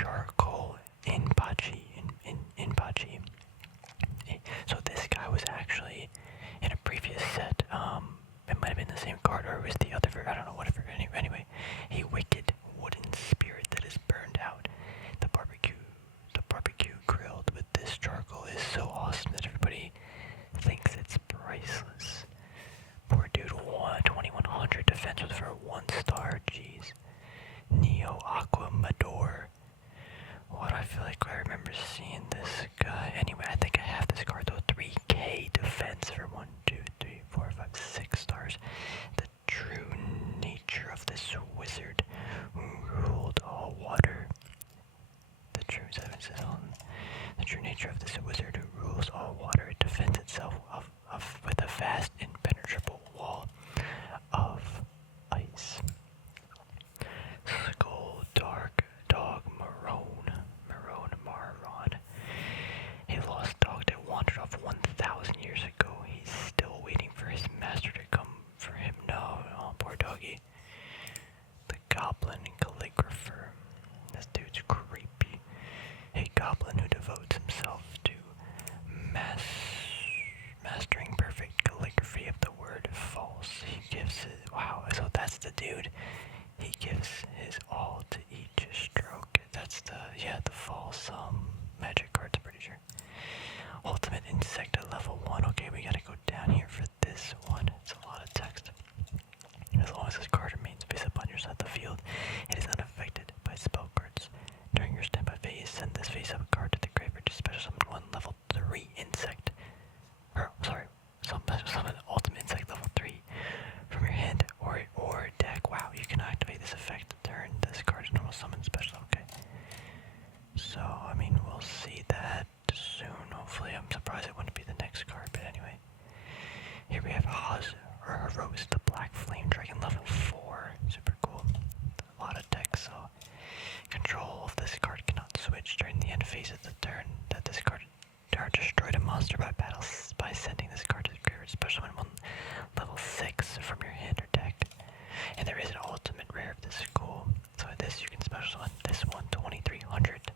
charcoal in Pachi. In Pachi. So this guy was actually in a previous set. It might have been the same card, or it was the other. I don't know. Whatever. Anyway, a wicked wooden spirit that is burned out. The barbecue grilled with this charcoal is so awesome that everybody thinks it's priceless. Poor dude, 2100 defense was for 1 star. Jeez. Neo Aqua Mador. What, I feel like I remember seeing this guy. Anyway, I think I have this card though. 3k defense for 1, 2, 3, 4, 5, 6 stars. The true nature of this wizard who ruled all water. The true nature of this wizard who rules all water. It defends itself with a vast, impenetrable wall of ice. Skull Dark Dog Maron. A lost dog that wandered off 1,000 years ago. He's still waiting for his master to come for him. No, oh, poor doggy. The Goblin Calligrapher. This dude's creepy. A goblin who devotes himself to mastering perfect calligraphy of the word false. He gives it. Wow, so that's the dude. He gives his all to each stroke. That's the false magic cards, I'm pretty sure. Ultimate insect at level 1. Okay, we gotta go down here for this one. It's a lot of text. As long as this card remains face up on your side of the field, it is unaffected by spell cards. During your standby phase, send this face up card to the graveyard to special summon 1 level 3 insect. Summon ultimate insect level 3 from your hand or deck. Wow, you can activate this effect to turn this card to normal summon special. Okay. So, I mean, we'll see that soon. Hopefully, I'm surprised it wouldn't be the next card, but anyway. Here we have Rose, the Black Flame Dragon, level 4. Super cool. A lot of text, so control of this card cannot switch during the end phase of the turn that this card destroyed a monster by battle by sending this card to the graveyard special summon 1 level 6 from your hand or deck. And there is an ultimate rare of this school. So this you can special summon this one 2300.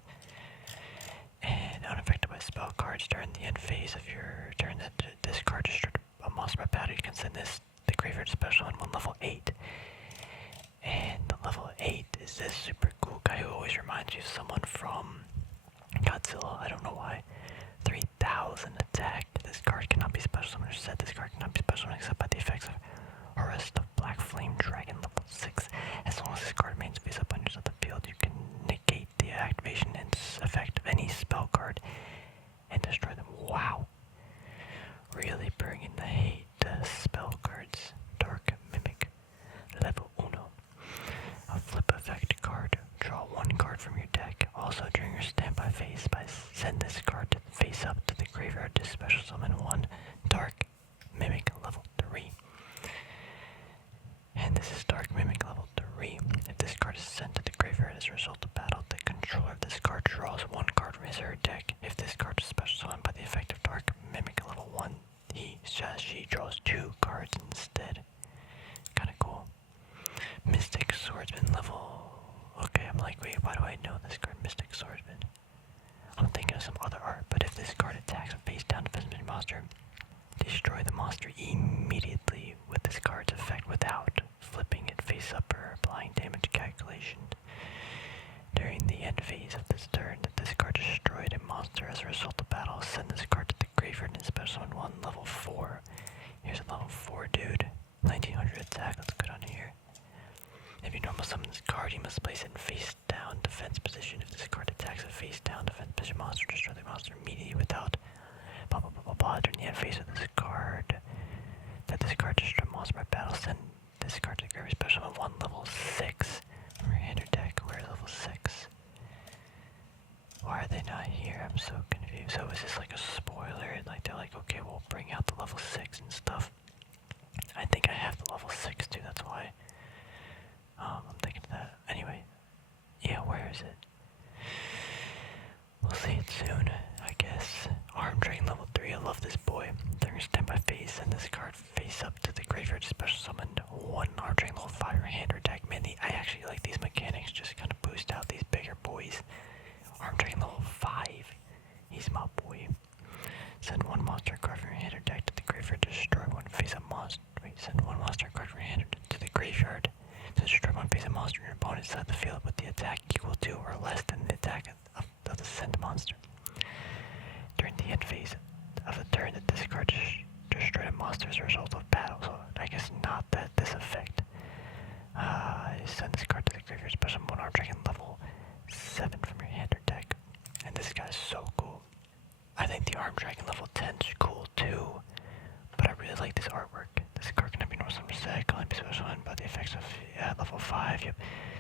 And unaffected by spell cards during the end phase of your turn that this card destroyed a monster by battle, you can send this the graveyard special summon 1 level 8. And the level 8 is this super cool guy who always reminds you of someone from Godzilla. I don't know why. 3000 attack. This card cannot be special summoned or set. This card cannot be special summoned except by the effects of Horus, the Black Flame Dragon, level 6. As long as this card remains face up on your side of the field, you can negate the activation and effect of any spell card and destroy them. Wow. Really bringing the hate to spell cards. Dark Mimic, level 1. A flip effect card. Draw 1 card from your deck. Also, during your standby phase, send this card face up to the graveyard to special summon 1 Dark Mimic level 3. And this is Dark Mimic level 3. If this card is sent to the graveyard as a result of battle, the controller of this card draws 1 card from his or her deck. If this card is special summoned by the effect of Dark Mimic level 1, she draws 2 cards instead. Kinda cool. Mystic Swordsman level... Okay, I'm like, wait, why do I know this card, Mystic Swordsman? I'm thinking of some other art, but if this card attacks a face down defensive monster, destroy the monster immediately with this card's effect without flipping it face up or applying damage calculation. During the end phase of this turn, if this card destroyed a monster as a result of battle, send this card to the graveyard and special summon 1 level 4. Here's a level 4 dude. 1900 attack, let's go down here. If you normal summon this card, you must place it in face down defense position. If this card attacks a face down defense position monster, destroy the monster immediately without blah blah blah blah blah. During the end phase of this card, that this card destroy a monster by battle, send this card to the graveyard special summon 1 level 6 from your hand or deck. Where is level 6? Why are they not here? I'm so confused. So is this like a spoiler? Like they're like, okay, we'll bring out the level 6 and stuff. I think I have the level 6 too, that's why. I'm thinking of that. Anyway, yeah, where is it? We'll see it soon, I guess. Arm Dragon level 3, I love this boy. During your standby phase, send this card face up to the graveyard special summoned 1 Arm Dragon level 5 or hand or deck. Man, I actually like these mechanics, just kind of boost out these bigger boys. Arm Dragon level 5. He's my boy. Send one monster card from your hand or deck to the graveyard to destroy one face-up monster. Wait, send one monster card from your hand to the graveyard to destroy one face-up monster in your opponent's side of the field with the attack equal to or less than the attack of the sent monster. During the end phase of the turn, the discard destroy a monster as a result of battle. So I guess not that this effect. Send this card to the graveyard, special one Arm Dragon level 7 from your hand or deck. And this guy's so cool. I think the Arm Dragon level 10 is cool too, but I really like this artwork. This card can be normal summon set, can only be special by the effects of level 5. Yep.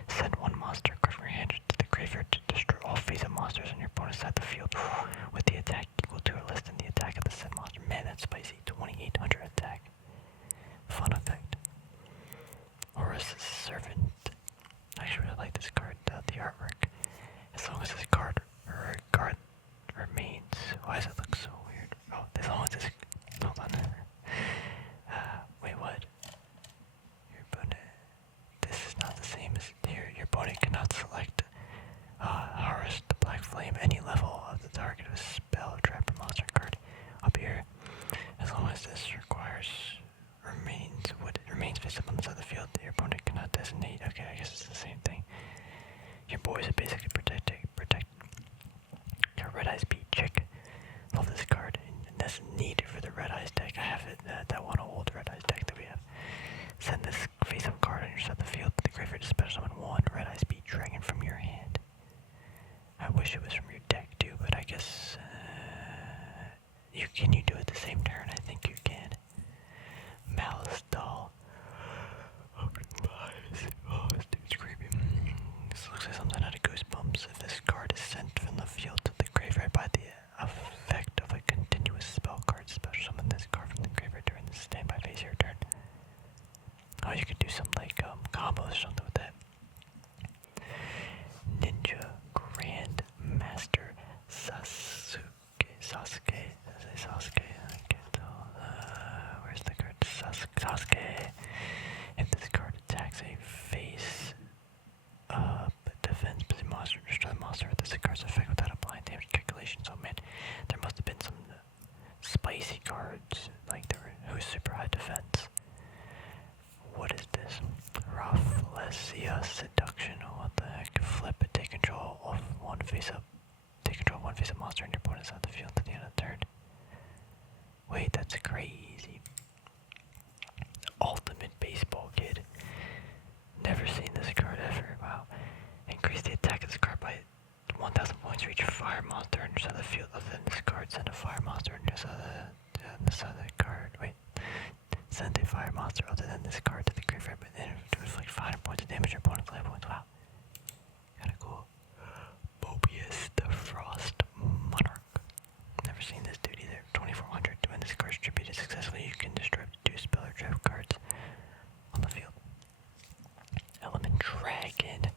Send one monster card from your hand to the graveyard to destroy all face-up monsters on your opponent's side of the field with the attack equal to or less than the attack of the said monster. Man, that's spicy. 2800 attack. Fun effect. Horus' Servant. I actually really like this card, the artwork. As long as this card remains. Why does it look so weird? Oh, as long as this. Hold on. Wait, what? Your opponent. This is not the same as here. Your opponent cannot select Horus the Black Flame any level of the target of a spell, trap, or monster card up here. As long as this remains visible on the side of the field, your opponent cannot designate. Okay, I guess it's the same thing. Your boys are basically protect your Red Eyes Beat Chick. Love this card, and that's needed for the Red Eyes deck. I have it, that one old Red Eyes deck that we have. Send this face-up card on your side of the field to the graveyard to special summon one Red Eyes Beat Dragon from your hand. I wish it was from your deck too, but I guess you do it the same turn? I think you can. Malice Doll. Open eyes. Oh, this dude's creepy. This looks like something out of Goosebumps. If this card is sent from the field to the graveyard by the effect of a continuous spell card, special summon this card from the graveyard during the standby phase of your turn. Oh, you could do some like combos or something with that. Ninja Grand Master Sasuke. I can't tell. Where's the card? Sasuke. If this card attacks a face defense busy monster, destroy the monster with this card's effect without applying damage calculation. So man, there must have been some spicy cards, like there were who's super high defense. What is this? Rafflesia Seduction. What the heck? Flip it, take control of one face-up. Take control of one face-up monster on your opponent's side of the field at the end of the turn. Wait, that's crazy. Ultimate Baseball Kid. Never seen this card ever. Wow. Increase the attack of this card by 1,000 points for each fire monster on your side of the field. Other than this card, send a fire monster on your side of the card. Wait. Send a fire monster other than this card to the graveyard, but then to inflict 500 points of damage your opponent's life points. Wow. Kinda cool. Mobius the Frost Monarch. Never seen this dude either. 2400. When this card is distributed successfully, you can destroy 2 spell or trap cards on the field. Element Dragon.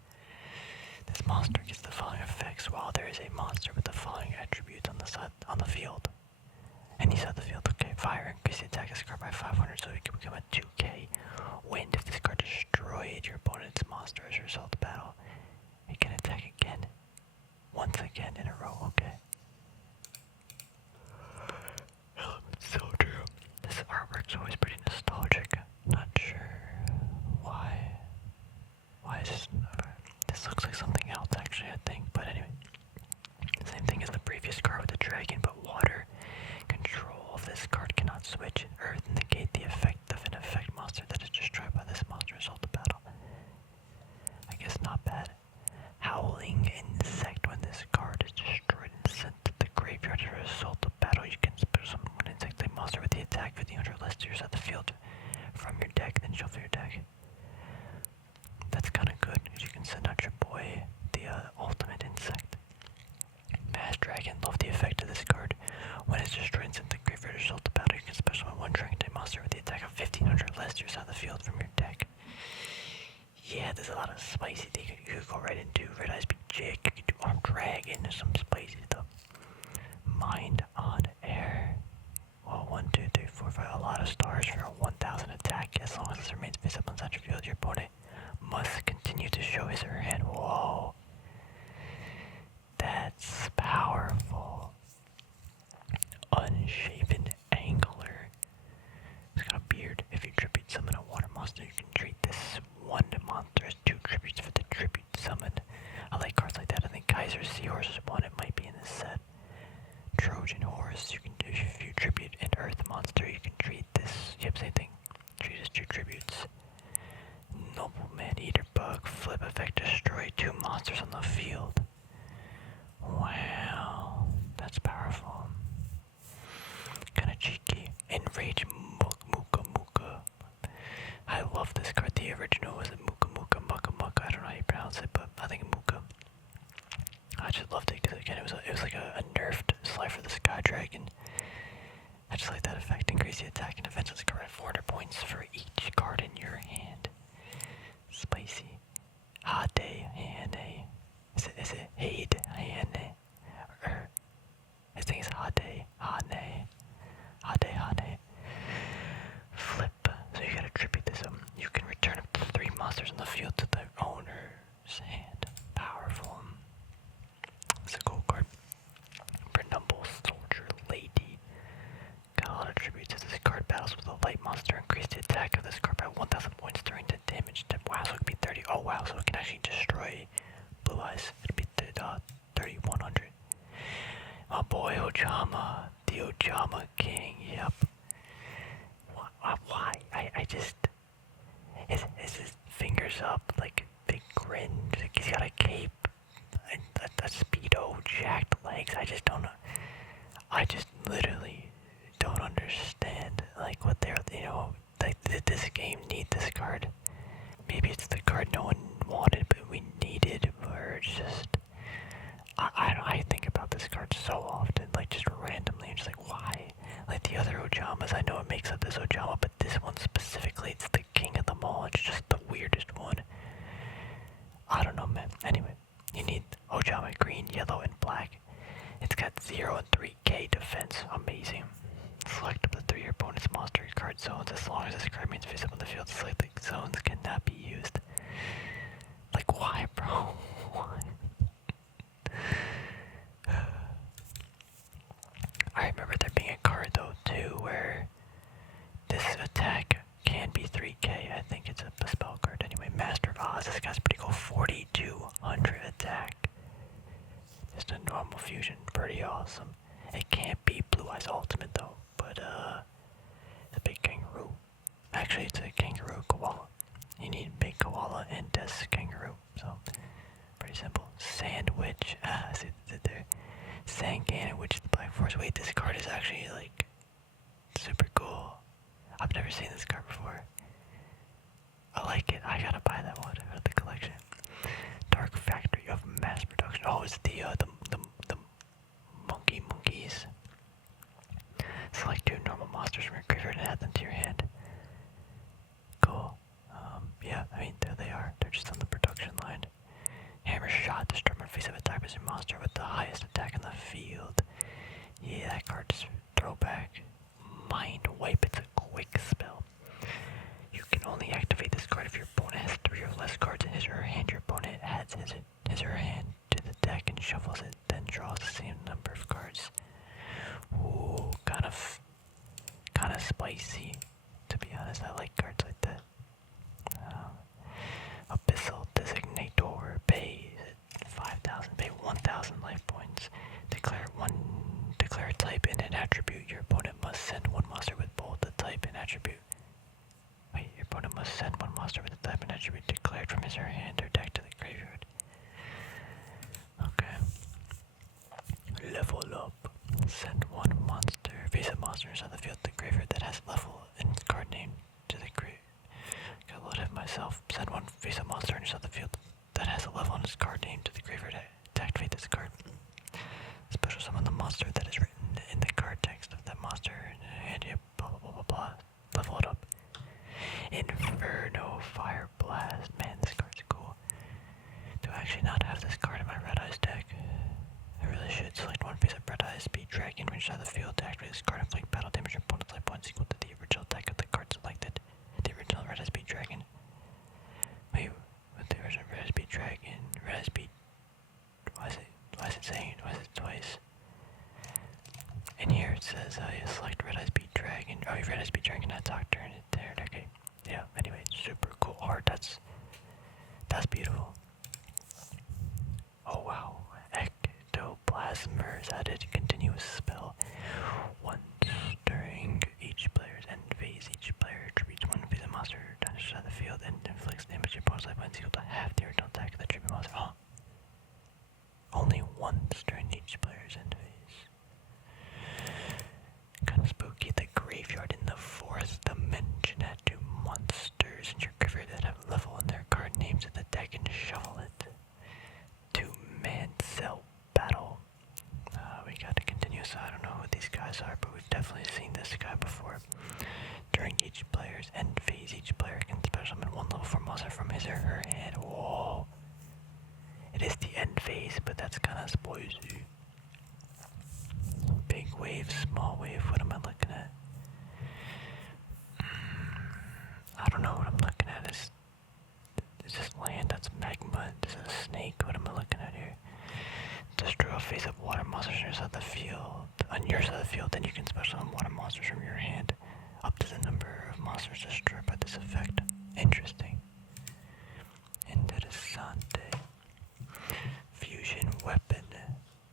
This monster gets the following effects while there is a monster with the following attributes on the field. Any side of the field. Okay, fire. Increase the attack of this card by 500 so it can become a 2k. Wind. If this card destroyed your opponent's monster as a result of battle, it can attack again. Once again in a row. Okay. Element Soldier. This artwork's always pretty nostalgic. Not sure why. Why is this? This looks like something else actually, I think. But anyway. Same thing as the previous card with the dragon, but water. Control of this card cannot switch earth and negate the effect of an effect monster that is destroyed by this monster as a result of battle. I guess not bad. Howling Insect. When this card is destroyed and sent to the graveyard as a result of battle, you can special summon one insect type monster with the attack 1500 less to your side of the field from your deck, then shuffle your deck. That's kinda good, because you can send out your boy, the ultimate insect. Mass Dragon. Love the effect of this card. When it's destroyed and sent to the graveyard as a result of battle, you can special summon one dragon type monster with the attack of 1500 less to your side of the field from your deck. Yeah, there's a lot of spicy things. You could go right into Red Eyes Beat Chick, you could do Armed Dragon, there's some spicy stuff. Mind on Air. Well, 1, 2, 3, 4, 5, a lot of stars for a 1000 attack. As long as this remains visible inside your field, your opponent must continue to show his or her hand. Whoa. That's I just loved it because again, it was like a nerfed Slifer the Sky Dragon. I just like that effect. Increase the attack and defense of this card by 400 points for each card in your hand. Spicy. Hade, Hane. Is it Hade, Hane? Or, I think it's Hade, Hane. Hade, Hane. Flip. So you gotta tribute this. You can return up to 3 monsters on the field to their owner's hand. Powerful. It's a cool card. Pernumble Soldier Lady. Got a lot of tributes as this card battles with a light monster. Increase the attack of this card by 1000 points during the damage step. Wow, so it can be 30. Oh wow, so it can actually destroy Blue Eyes. It'll be 3100. My boy Ojama, the Ojama King. Yep. Why? I just his fingers up like big grin. Like he's got a cape, a speedo, jacked legs. I just don't know. I just literally don't understand like what they're, like did this game need this card? Maybe it's the card no one wanted but we needed, or just I think about this card so often, like just randomly. I'm just like, why? Like the other Ojamas, I know it makes up this Ojama, but this one specifically, it's the king of them all. It's just the weirdest one. I don't know, man. Anyway, you need Ojama green, yellow, and black. It's got 0 and 3k defense. Amazing. Select up to 3 your opponent's monster card zones. As long as this card remains visible on the field, selected zones cannot be used. Like, why, bro? Why? I remember there being a card though too where this attack can be 3k. I think it's a spell card anyway. Master of Oz, this guy's pretty cool. 4200 attack. Just a normal fusion, pretty awesome. It can't be Blue Eyes Ultimate though, but a big kangaroo. Actually, it's a kangaroo koala. You need big koala and des kangaroo, so pretty simple. Sandwich, see it there. Sangan, which is the Black Force. Wait, this card is actually like super cool. I've never seen this card before. I like it. I gotta buy that one out of the collection. Dark Factory of Mass Production. Oh, it's the monkeys. Select 2 normal monsters from your graveyard and add them to your hand. Cool. Yeah, I mean, there they are. They're just on the production line. Hammer Shot, destroy one face of attack as a monster with the highest attack in the field. Yeah, that card's throwback. Mind Wipe, it's a quick spell. You can only activate this card if your opponent has 3 or less cards in his or her hand. Your opponent adds his or her hand to the deck and shuffles it, then draws the same number of cards. Ooh, kind of spicy. To be honest, I like cards like that. Abyssal Designator, pay 5,000, pay 1,000 life points. Declare a type and an attribute. Your opponent must send 1 monster with both the type and attribute. Wait, your opponent must send 1 monster with the type and attribute declared from his or her hand or deck to the graveyard. Okay. Level up. Send 1 monster, face a monster inside the field to the graveyard that has level in its card name to the graveyard. Got a load of myself. Send 1 face a monster inside the field that has a level on its card name to the graveyard to activate this card. Special summon the monster that is written in the card text of that monster and blah blah blah blah blah. Level it up. Inferno Fire Blast. Man, this card's cool. Do I actually not have this card in my Red Eyes deck? I really should. Select 1 face of Red Eyes Speed Dragon, reach out of the field to activate this card. Inflict battle damage your opponent's life points equal to the original deck of the card selected. The original Red Eyes Speed Dragon. Wait, with the original Red Eyes Speed Dragon, Red Eyes Speed. Why is it saying it? Why is it twice? And here it says, you select Red Eyes Speed Dragon. Oh, Red Eyes Speed Dragon, that doctor in it there. Okay. Yeah, anyway, super cool art. That's beautiful. Oh wow. Ectoplasmers added continuous spell. Once during each player's end phase, each player attributes 1 face of monster damage to the field and inflicts damage to your opponent's life points equal to half the original attack of the tribute monster. Oh. Only once during each player's end phase. Kinda spooky. The graveyard in the 4th dimension had 2 monsters in your graveyard that have level in their card names of the deck and shuffle it. 2 man cell guys are, but we've definitely seen this guy before. During each player's end phase, each player can special summon one level 4 monster from his or her hand. Whoa! It is the end phase, but that's kind of spoilsy. Big wave, small wave, what am I looking at? I don't know what I'm looking at. Is this land? That's magma. This is a snake. What am I looking at here? Destroy a phase of water monsters on your side of the field. On your side of the field, then you can special summon water monsters from your hand, up to the number of monsters destroyed by this effect. Interesting. Interessante. Fusion weapon.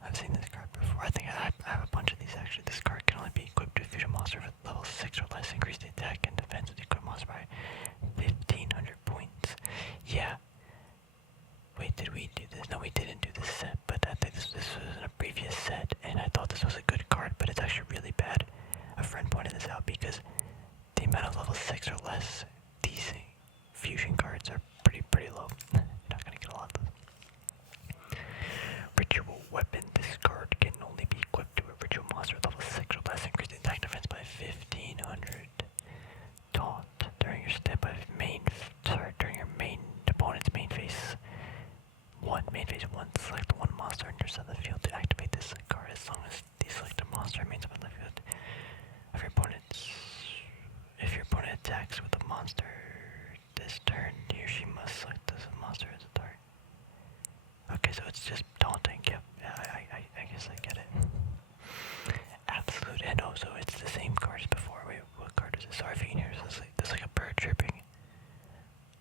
I've seen this card before. I think I have a bunch of these actually. This card can only be equipped with fusion monster with level 6 or less. Increase the attack and defense with the equipped monster by 1,500 points. Yeah. Wait, did we do this? No, we didn't do this set, but I think this was in a previous set, and I thought this was a good card, but it's actually really bad. A friend pointed this out because the amount of level 6 or less these fusion cards are pretty low. You're not gonna get a lot of them. Ritual weapon. This card can only be equipped to a ritual monster level 6 or less. Increase the attack defense by 1,500. Taunt. During your during your main opponent's main phase 1, select one monster on your side of the field to activate this card as long as the selected monster remains on the field of your opponent's. If your opponent attacks with a monster this turn, he or she must select this monster as a target. Okay, so it's just taunting. Yep, yeah, I guess I get it. Absolute and also it's the same card as before. Wait, what card is it? Sorry if you can hear this. There's like a bird chirping.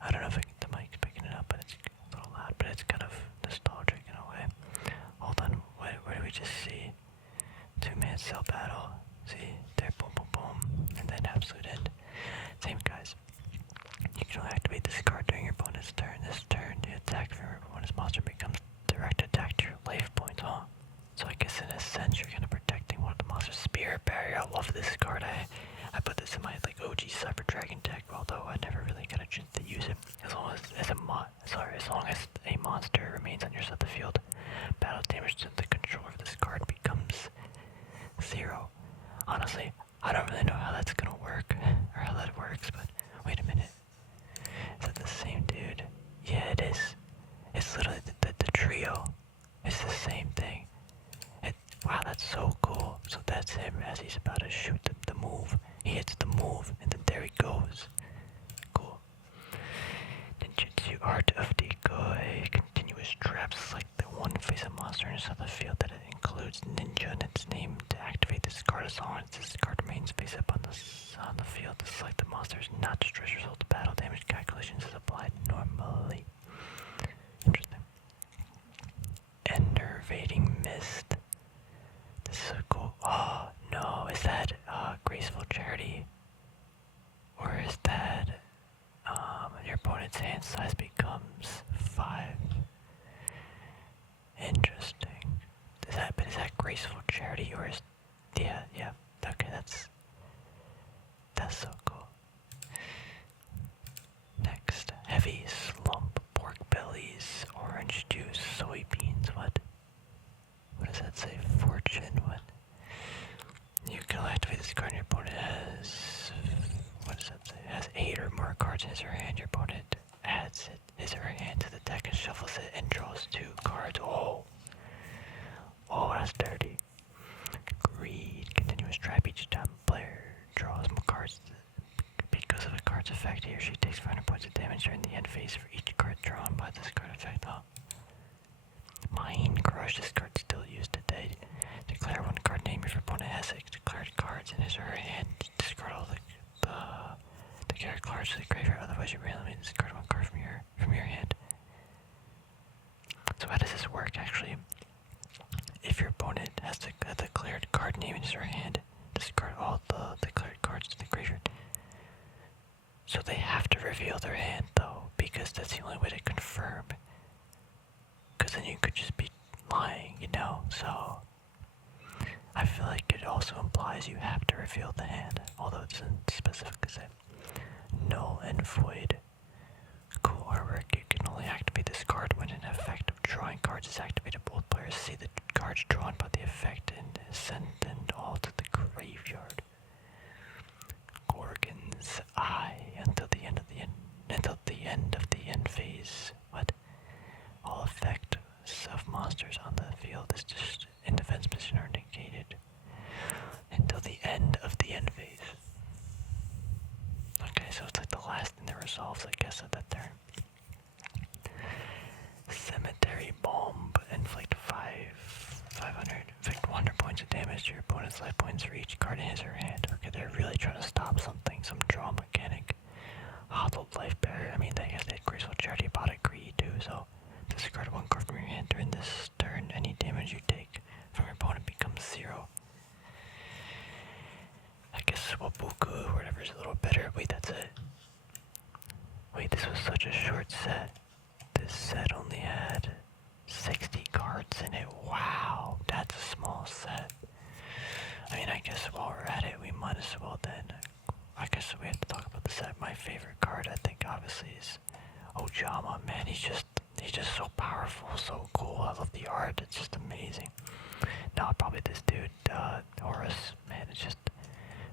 I don't know if the mic's picking it up, but it's a little loud, but it's kind of nostalgic in a way. Hold on, what did we just see? 2-man cell battle. See, there, boom, boom, boom, and then absolute end. Same guys. You can only activate this card during your opponent's turn. This turn, the attack from your opponent's monster becomes direct attack to your life points, huh? So I guess in a sense you're kind of protecting one of the monster's spirit barrier. I love this card. I put this in my like OG Cyber Dragon deck, although I never really got a chance to use it. As long as a monster remains on your side of the field, battle damage to the controller of this card becomes 0. Honestly, I don't really know how that's gonna work or how that works, but wait a minute. Is that the same dude? Yeah, it is. It's literally the trio. It's the same thing. Wow, that's so cool. So that's him as he's about to shoot the move. He hits the move, and then there he goes. Cool. Ninjutsu Art of Decoy. Continuous traps. Select the one face of monster in the field that it includes ninja in its name. To activate this card as long as this card remains face up on the field, to select the monster is not destroys result of battle damage calculations is applied normally. Interesting. Enervating Mist. This is so cool. Oh no, is that Graceful Charity? Or is that your opponent's hand size becomes 5? Interesting. Is that Graceful Charity or is yeah, okay, that's so cool. Next, Heavy Slump, Pork Bellies, Orange Juice, Soybeans, what does that say? Fortune, what? You can activate this card and your opponent has, what does that say? Has 8 or more cards in his or her hand. Your opponent adds his or her hand to the deck and shuffles it and draws 2 cards. Oh, that's dirty. Greed, continuous trap each time player draws more cards. Because of a card's effect, he or she takes 500 points of damage during the end phase for each card drawn by this card effect. Oh. Mind Crush, this card's still used today. Declare one card name if your opponent has 6 declared cards in his or her hand. Discard all the declared cards to the graveyard, otherwise you randomly discard one card from your hand. So how does this work actually? If your opponent has a declared card name in his or her hand, discard all the declared cards to the graveyard. So they have to reveal their hand though, because that's the only way to confirm. Because then you could just be lying, you know? So I feel like it also implies you have to reveal the hand, although it doesn't specifically say. Null and Void. Cool artwork. You can only activate this card when an effect of drawing cards is activated. Both players see the cards drawn by the effect and send them all to the graveyard. Gorgon's Eye until the end of the end phase. What? All effects of monsters on the field is just in defense position are negated until the end of the end phase. Okay, so it's like the last thing that resolves, I guess, at that turn. Cemetery Bomb. Inflict 500. Inflict 100 points of damage to your opponent's life points for each card in his or her hand. Okay, they're really trying to stop something, some draw mechanic. Hollowed Life Barrier. I mean, they had Graceful Charity, Bodic Greed too, so discard one card from your hand during this turn. Any damage you take from your opponent becomes 0. I guess Wabuku or whatever is a little better. Wait, that's it. Wait, this was such a short set. This set only had 60 cards in it. Wow, that's a small set. I mean, I guess while we're at it, we might as well then. I guess we have to talk about the set. My favorite card, I think, obviously, is Ojama. Man, he's just so powerful, so cool. I love the art. It's just amazing. No, probably this dude, Horus. Man, it's just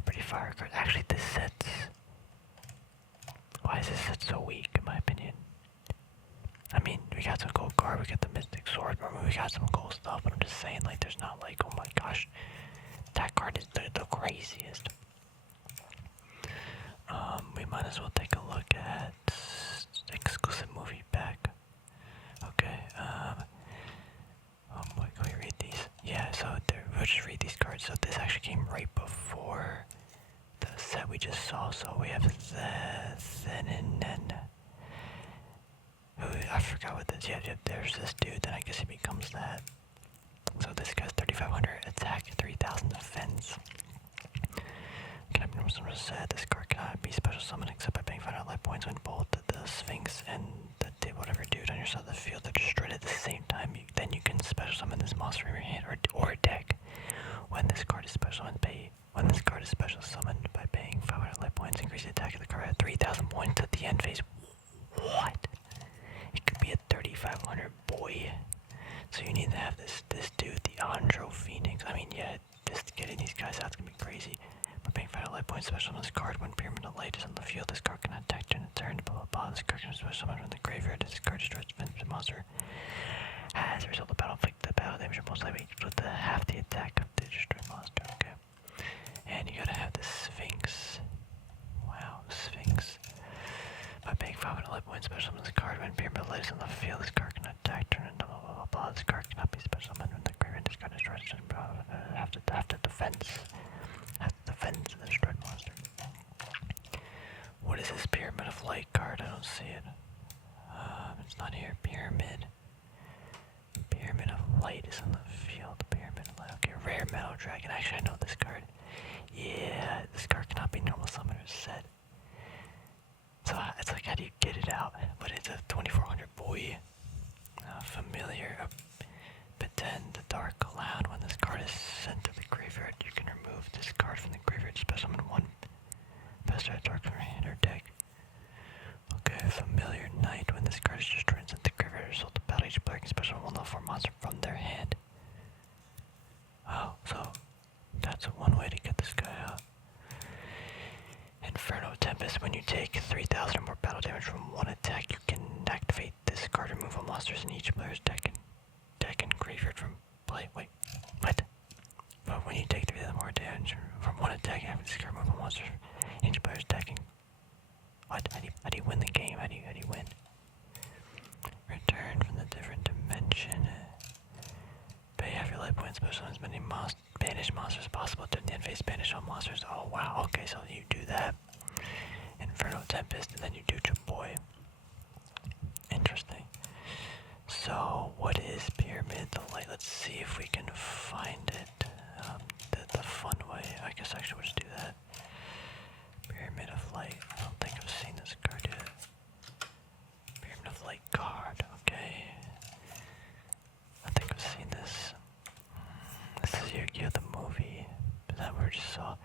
pretty fire card. Actually, this set's. Why is this set so weak, in my opinion? I mean, we got some gold card, we got the Mystic Sword, we got some cool stuff, but I'm just saying, like, there's not like, oh my gosh, that card is the craziest. We might as well take a look at exclusive movie pack. Okay, oh boy, can we read these? Yeah, so we'll just read these cards. So this actually came right before the set we just saw, so we have Zeninen. I forgot what this. Yeah, there's this dude. Then I guess he becomes that. So this guy's 3,500 attack, 3,000 defense. Can I be someone said this card cannot be special summoned except by paying 500 life points when both the Sphinx and the whatever dude on your side of the field are destroyed at the same time. Then you can special summon this monster in your hand or deck. When this card is special summoned by paying 500 life points, increase the attack of the card at 3,000 points at the end phase. What? It could be a 3,500 boy. So you need to have this dude, the Andro Phoenix. I mean, yeah, just getting these guys out is gonna be crazy. By paying 500 life points special on this card, when Pyramid of Light is on the field, this card cannot attack during the turn, blah blah blah. This card can special summon from the graveyard. This card destroys the monster. As a result of the battle, inflict the battle damage most likely equal to half the attack of the destroyed monster. Okay. And you gotta have the Sphinx. Wow, Sphinx. By paying 500 life points special on this card, when Pyramid of Light is on the field, this card cannot attack turn and blah blah blah blah. This card cannot be special summoned when the graveyard. This card destroys half the defense. The defense of the destroyed monster. What is this Pyramid of Light card? I don't see it. It's not here. Pyramid of Light is on the field. Pyramid of Light. Okay, Rare Metal Dragon. Actually, I know this card. Yeah, this card cannot be normal summoner set. So it's like, how do you get it out? But it's a 2,400 boy. Familiar. Pretend the Dark Cloud. When this card is sent to the graveyard, you can remove this card from the graveyard. Special summon one best dark from your hand or deck. Okay, Familiar Knight. When this card is destroyed and sent to the graveyard, result of battle, each player can special summon 1 monster from their hand. Oh, so that's one way to get this guy out. Inferno Tempest. When you take 3,000 or more battle damage from one attack, you can activate this card, remove all monsters in each player's deck and graveyard from play. Wait, what? But when you take 3,000 more damage from one attack, you have to discard remove all monsters in each player's deck. What? How do you win the game? How do you win? Return from the different dimension. Pay half your life points, special as many banished monsters as possible. Turn the end phase, banish all monsters. Oh wow, okay, so you do that. Inferno Tempest, and then you do Chaboy. Interesting. So, what is Pyramid of Light? Let's see if we can find it. The fun way. I guess actually we'll just do that. Pyramid of Light. I don't think I've seen this card yet. Pyramid of Light card. Okay. I think I've seen this. This is Yugioh the movie. Is that what we just saw?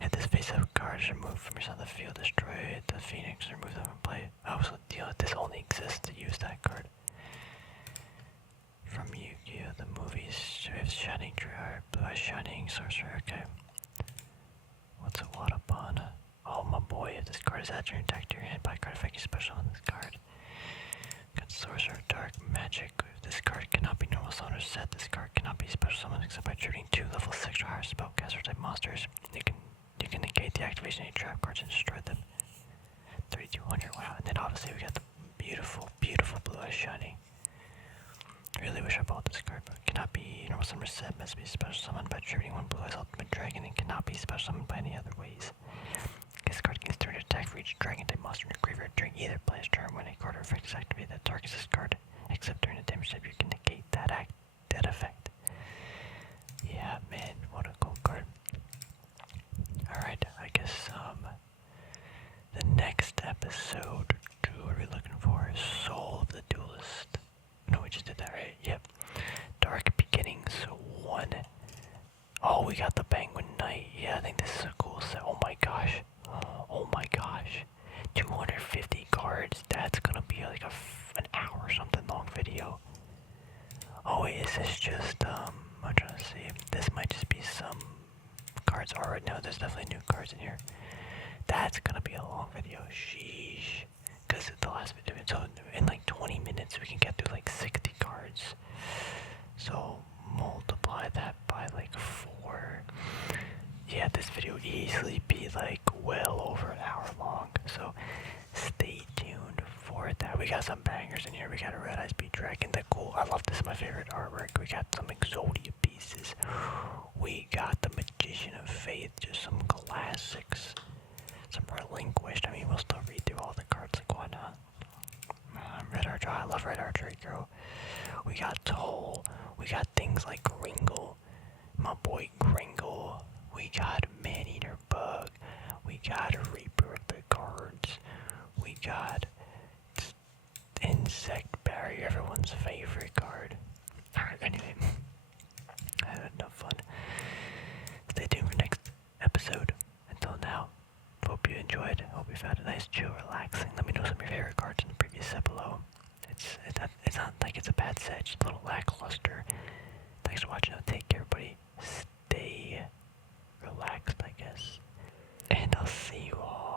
If this face-up card is removed from your side of the field, destroy the Phoenix, remove them from play. Oh, so this only exists to use that card. From Yugioh the movies, we have Shining Drawer, Blue Eye Shining, Sorcerer, okay. If this card is added to your attack to your hand by a card effect, you special on this card. Got Sorcerer, Dark Magic. This card cannot be normal summoned or set. This card cannot be special summoned except by treating 2 level 6 or higher spellcaster type monsters. You can negate the activation of any trap cards and destroy them. 3200, wow. And then obviously we got the beautiful, beautiful blue eyes shiny. Really wish I bought this card, but cannot be normal summoned or set. Must be special summoned by triggering 1 blue eyes ultimate dragon and cannot be special summoned by any other ways. This card gains 3 attack for each dragon type monster in your graveyard during either player's turn. When a card or effect is activated that targets this card, except during a damage step, you can negate that effect. Yeah, man, what a cool card. Alright, I guess the next episode, what are we looking for? Soul of the Duelist. No, we just did that, right? Yep. Dark Beginnings 1. Oh, we got the Penguin Knight. Yeah, I think this is a cool set. Oh my gosh. Oh my gosh. 250 cards. That's gonna be like an hour or something long video. Oh wait, is this just, I'm trying to see. This might just be some cards. Alright, no, there's definitely new cards in here. That's gonna be a long video. Sheesh. Because the last video, so in like 20 minutes we can get through like 60 cards. So multiply that by like 4. Yeah, this video easily be like well over an hour long. So stay tuned for that. We got some bangers in here. We got a Red Eyes Beat Dragon. The cool. I love this. Is my favorite artwork. We got some Exodia pieces. We got the Magician of Faith. Just some classics. Some Relinquished. I mean, we'll still read through all the cards. Like, why not? Red Archer. I love Red Archer, girl. We got Toll. We got things like Gringle. My boy Gringle. We got Man-Eater Bug. We got a Reaper of the Cards. We got Insect Barrier, everyone's favorite card. Alright, anyway. I had enough fun. Stay tuned for next episode. Until now, hope you enjoyed. Hope you found it nice, chill, relaxing. Let me know some of your favorite cards in the previous set below. It's not like it's a bad set, just a little lackluster. Thanks for watching. Take care, everybody. Stay relaxed, I guess. And I'll see you all